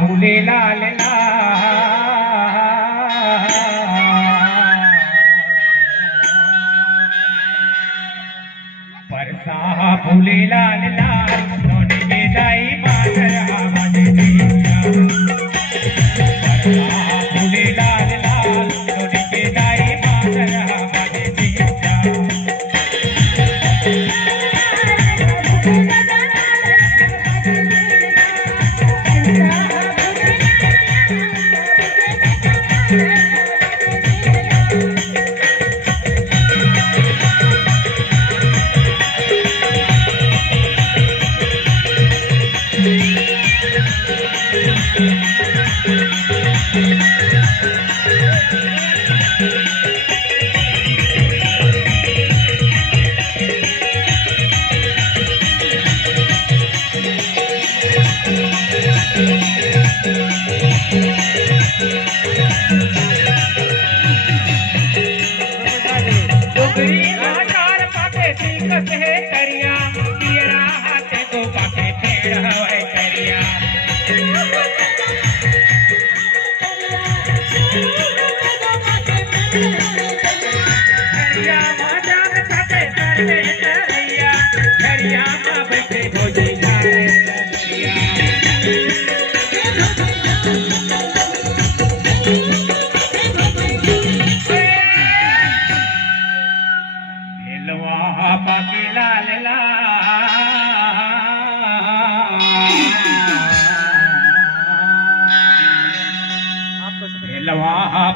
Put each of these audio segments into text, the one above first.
फूले लाल लाल परसा फूले लाल लाल लोने के दाई बादर आवाज दिया परसा फूले लाल लाल लोने के दाई बादर आवाज दिया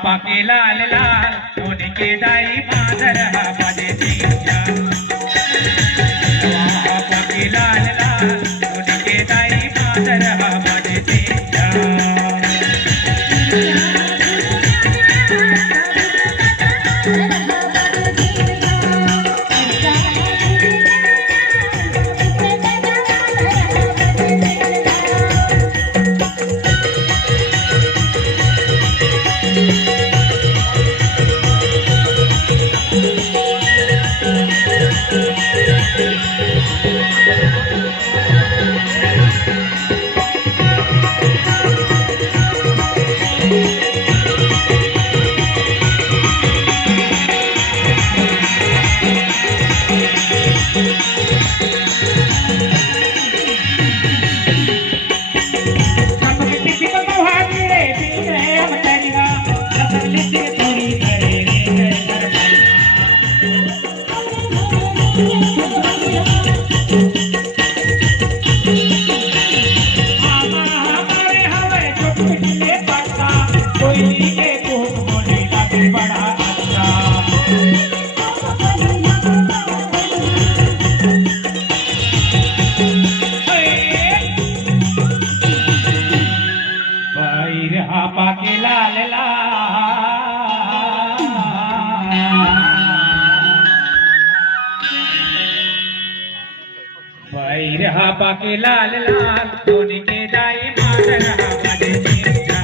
पाके लाल लाल सोने के दाई बादर आवाज दिया पाके लाल लाल सोने के दाई बादर आवाज दिया पाके लाल लाल बैरहा पाके लाल लाल सोने के दाई बादर आवाज दिया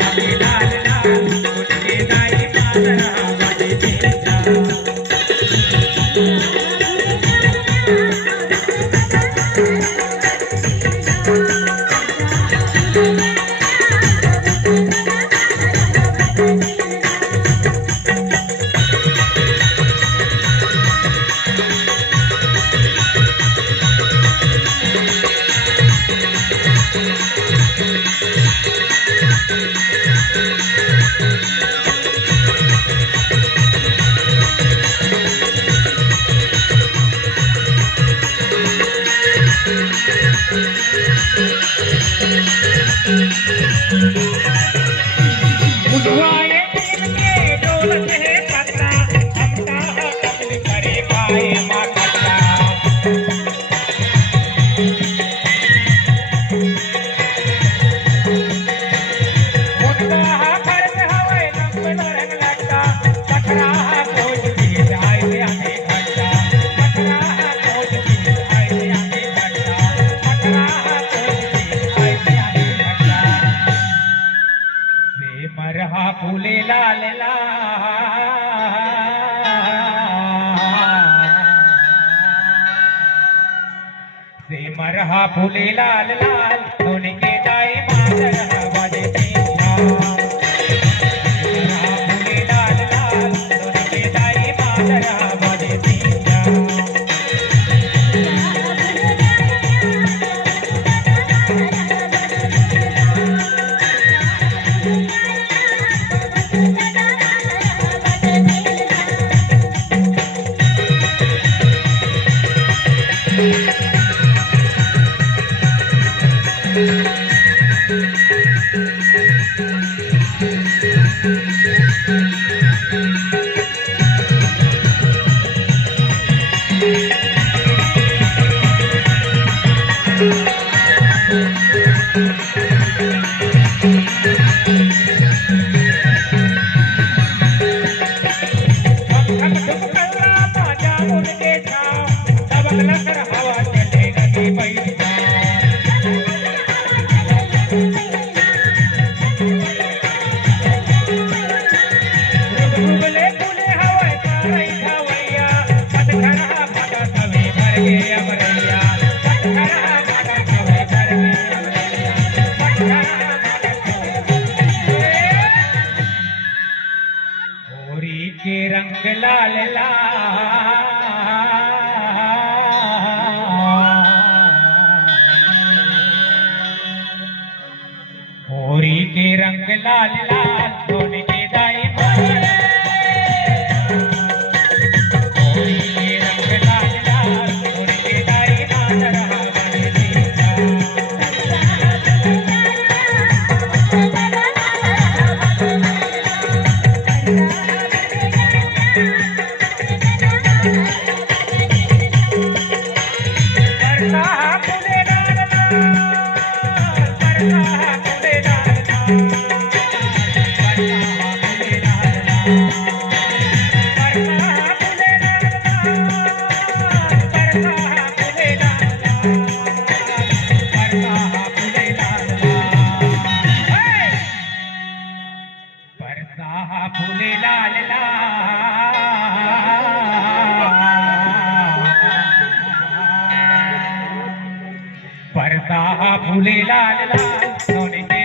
पाके लाल लाल सोने के दाई बादर आवाज दिया फुले लाल लाल सोने के दाई मादर बाजे पिंजा फुले लाल लाल सोने के दाई मादर बाजे पिंजा के रंग लाल लाल होरी के रंग लाल लाल सोने के दाई मादर होरी के रंग लाल लाल सोने के दाई मादर बाजे पिंजा फूले लाल लाल फूले लाल लाल सोने के